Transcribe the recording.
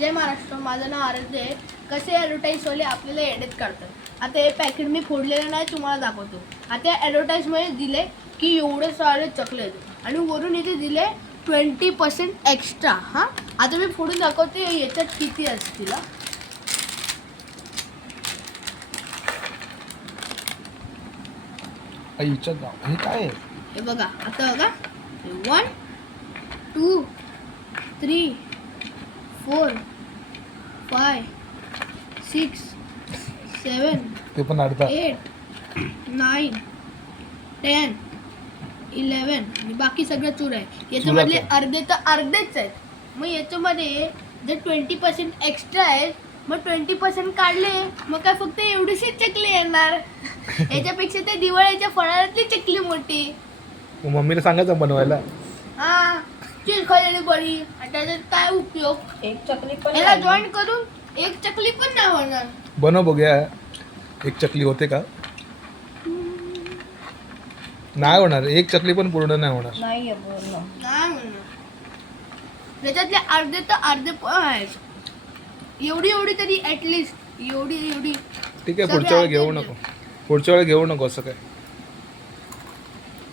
जय महाराष्ट्र, माझं नाव आराध्य आहे. कसे ॲडव्हर्टाईजवाले आपल्याला एडिट करतात. आता हे पॅकेट मी फोडलेलं नाही, तुम्हाला दाखवतो. आता ॲडव्हर्टाईजमध्ये दिले की एवढे सारे चॉकलेट आणि वरून इथे दिले 20% एक्स्ट्रा. हां, आता मी फोडून दाखवते याच्यात किती असतील. हे काय आहे? हे बघा, आता बघा 1 2 3 4 5 6 7 ते पण अर्धा 8 9 10 11 आणि बाकी सगळं चूर आहे. याच्यामधले अर्धे तर अर्धेच आहेत. मग याच्यामध्ये जर 20% एक्स्ट्रा आहे, मग 20% काढले, मग काय फक्त एवढीशी चकली येणार. याच्यापेक्षा ते दिवाळीच्या फराळातली चकली मोठी. मग मम्मीला सांगायचं बनवायला. हा, चीज खाल्लेली बरी. आणि त्याच्यात काय उपयोग? एक चकली पण याला जॉईन करून एक चकली पण नाही होणार. बनव बघूया एक चकली होते का. नाही होणार, एक चकली पण पूर्ण नाही होणार. नाहीये पूर्ण. नाही होणार. त्याच्यातले अर्धे तर अर्धे पण आहेत. एवढी एवढी तरी ऍटलिस्ट एवढी ठीक आहे, पुढच्या वेळी घेऊ नको. पुढच्या वेळी घेऊ नको असं काय.